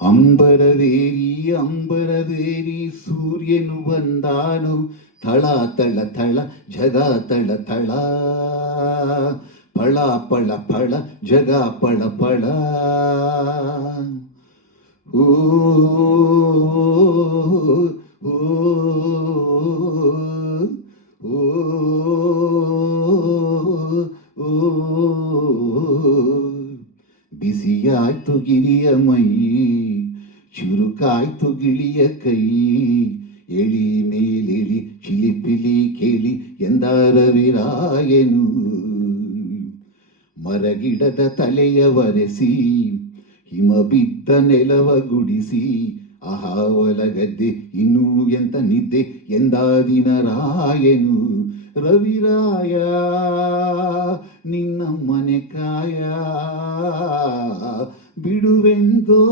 ಅಂಬರವೇರಿ ಅಂಬರವೇರಿ ಸೂರ್ಯನು ಬಂದಾನು, ಥಳ ತಳ ಥಳ ಜಗ ತಳ ಥಳ, ಫಳ ಫಳ ಫಳ ಜಗ ಫಳ ಫಳ. ಓ ಓ ಓ ಬಿಸಿಯಾಯ್ತು ಗಿರಿಯ ಮೈ, ಚುರುಕಾಯ್ತು ಗಿಳಿಯ ಕೈ, ಎಳಿ ಮೇಲೆಳಿ ಚಿಲಿಪಿಲಿ ಕೇಳಿ ಎಂದಾರವಿರಾಯನು. ಮರಗಿಡದ ತಲೆಯ ಒರೆಸಿ, ಹಿಮ ಬಿದ್ದ ನೆಲವ ಗುಡಿಸಿ, ಆಹಾ ಒಲಗದ್ದೆ ಇನ್ನೂ ಎಂತ ನಿದ್ದೆ ಎಂದಾದಿನ ರಾಯನು. ರವಿರಾಯ ನಿನ್ನ ಮನೆ ಕಾಯ, ಬಿಡುವೆಂದೋ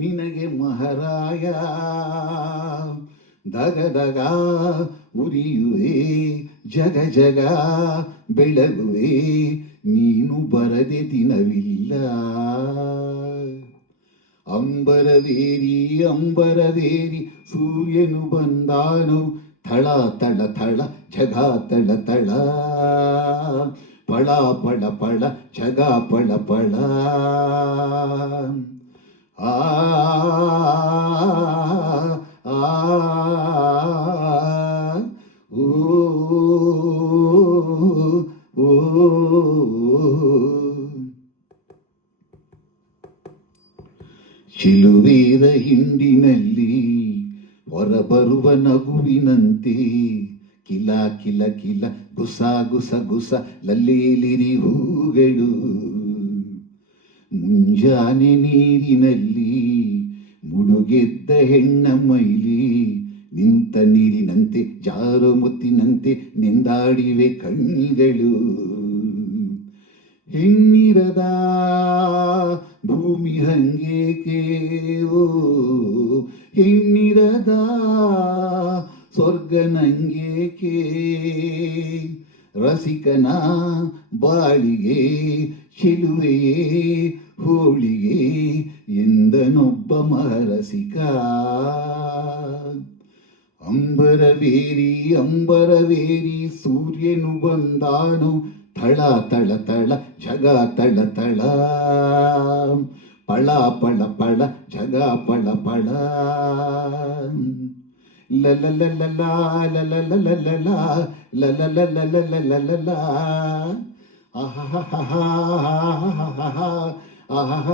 ನಿನಗೆ ಮಹಾರಾಯ. ದಗ ದಗ ಉರಿಯುವೆ ಜಗ ಜಗ ಬೆಳಗುವೆ, ನೀನು ಬರದೆ ದಿನವಿಲ್ಲ. ಅಂಬರವೇರಿ ಅಂಬರವೇರಿ ಸೂರ್ಯನು ಬಂದಾನು, ಥಳ ತಳ ಥಳ ಜಗ ತಳ ತಳ, ಫಳ ಫಳ ಫಳ ಜಗ ಫಳ ಫಳ. ಆ ಓ ಚಿಲುವೇರ ಹಿಂಡಿನಲ್ಲಿ ಹೊರಬರುವ ನಗುವಿನಂತೆ, ಕಿಲ ಕಿಲ ಕಿಲ ಗುಸ ಗುಸ ಗುಸ ಲಲ್ಲೇಲಿರಿ ಹೂಗಳು. ಮುಂಜಾನೆ ನೀರಿನಲ್ಲಿ ಮುಳುಗೆದ್ದ ಹೆಣ್ಣ ಮೈಲಿ, ನಿಂತ ನೀರಿನಂತೆ ಜಾರೋ ಮುತ್ತಿನಂತೆ ನೆಂದಾಡಿವೆ ಕಣ್ಗಳು. ಹೆಣ್ಣಿರದ ಭೂಮಿ ಹಂಗೇಕೆ, ಓ ಹೆಣ್ಣಿರದ ಸ್ವರ್ಗ ನಂಗೇಕೆ. ರಸಿಕನ ಬಾಳಿಗೆ ಚೆಲುವೆಯೇ ಹೋಳಿಗೆ ಎಂದನೊಬ್ಬ ಮಹರಸಿಕ. ಅಂಬರವೇರಿ ಅಂಬರವೇರಿ ಸೂರ್ಯನು ಬಂದಾನು, ಥಳ ತಳ ತಳ ಜಗ ತಳ ತಳ, ಫಳ ಫಳ ಫಳ ಜಗ ಫಳ ಫಳ. ಲಲ ಲಲ ಲಲ ಲಲ ಲಲ ಲಲ ಆಹಾ ಆಹಾ ಆಹಾ.